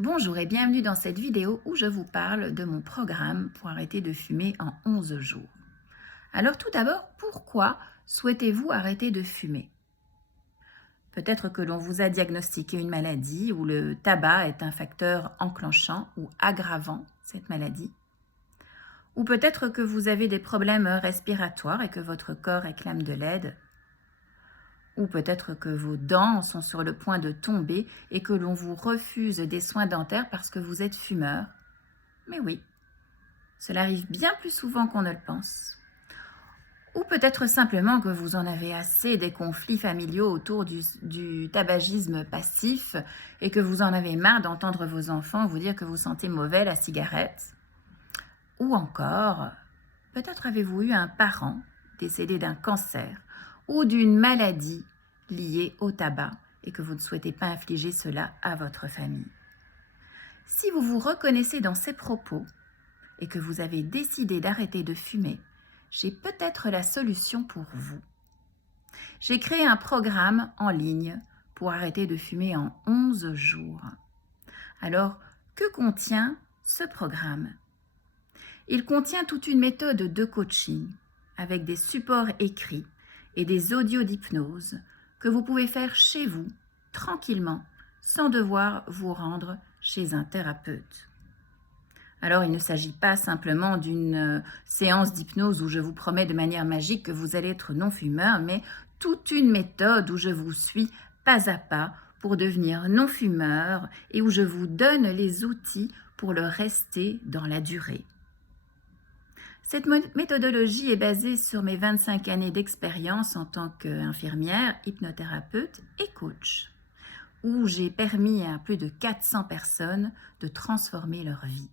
Bonjour et bienvenue dans cette vidéo où je vous parle de mon programme pour arrêter de fumer en 11 jours. Alors tout d'abord, pourquoi souhaitez-vous arrêter de fumer? Peut-être que l'on vous a diagnostiqué une maladie où le tabac est un facteur enclenchant ou aggravant cette maladie. Ou peut-être que vous avez des problèmes respiratoires et que votre corps réclame de l'aide. Ou peut-être que vos dents sont sur le point de tomber et que l'on vous refuse des soins dentaires parce que vous êtes fumeur. Mais oui, cela arrive bien plus souvent qu'on ne le pense. Ou peut-être simplement que vous en avez assez des conflits familiaux autour du tabagisme passif et que vous en avez marre d'entendre vos enfants vous dire que vous sentez mauvais la cigarette. Ou encore, peut-être avez-vous eu un parent décédé d'un cancer ou d'une maladie liée au tabac et que vous ne souhaitez pas infliger cela à votre famille. Si vous vous reconnaissez dans ces propos et que vous avez décidé d'arrêter de fumer, j'ai peut-être la solution pour vous. J'ai créé un programme en ligne pour arrêter de fumer en 11 jours. Alors, que contient ce programme? Il contient toute une méthode de coaching avec des supports écrits et des audios d'hypnose que vous pouvez faire chez vous, tranquillement, sans devoir vous rendre chez un thérapeute. Alors, il ne s'agit pas simplement d'une séance d'hypnose où je vous promets de manière magique que vous allez être non-fumeur, mais toute une méthode où je vous suis pas à pas pour devenir non-fumeur et où je vous donne les outils pour le rester dans la durée. Cette méthodologie est basée sur mes 25 années d'expérience en tant qu'infirmière, hypnothérapeute et coach, où j'ai permis à plus de 400 personnes de transformer leur vie.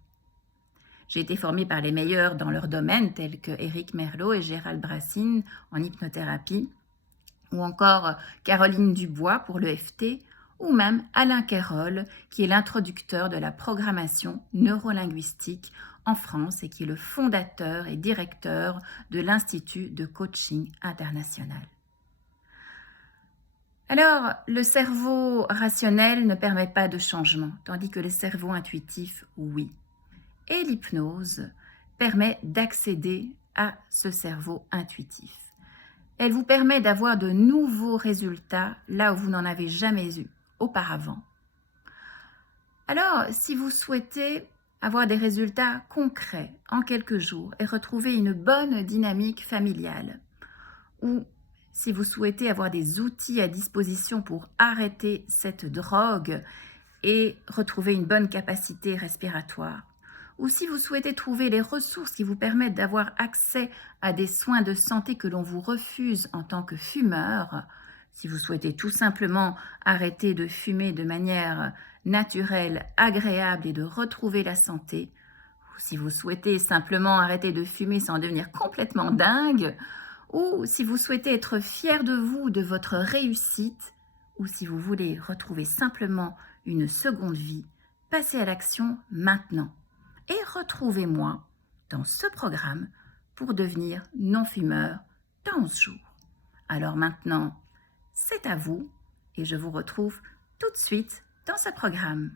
J'ai été formée par les meilleurs dans leur domaine, tels que Éric Merlot et Gérald Brassine en hypnothérapie, ou encore Caroline Dubois pour l'EFT, ou même Alain Kérol, qui est l'introducteur de la programmation neurolinguistique en France et qui est le fondateur et directeur de l'Institut de coaching international. Alors, le cerveau rationnel ne permet pas de changement, tandis que le cerveau intuitif, oui. Et l'hypnose permet d'accéder à ce cerveau intuitif. Elle vous permet d'avoir de nouveaux résultats là où vous n'en avez jamais eu auparavant. Alors, si vous souhaitez avoir des résultats concrets en quelques jours et retrouver une bonne dynamique familiale, ou si vous souhaitez avoir des outils à disposition pour arrêter cette drogue et retrouver une bonne capacité respiratoire, ou si vous souhaitez trouver les ressources qui vous permettent d'avoir accès à des soins de santé que l'on vous refuse en tant que fumeur, si vous souhaitez tout simplement arrêter de fumer de manière naturelle, agréable et de retrouver la santé, ou si vous souhaitez simplement arrêter de fumer sans devenir complètement dingue, ou si vous souhaitez être fier de vous, de votre réussite, ou si vous voulez retrouver simplement une seconde vie, passez à l'action maintenant. Et retrouvez-moi dans ce programme pour devenir non-fumeur dans 11 jours. Alors maintenant, c'est à vous et je vous retrouve tout de suite dans ce programme.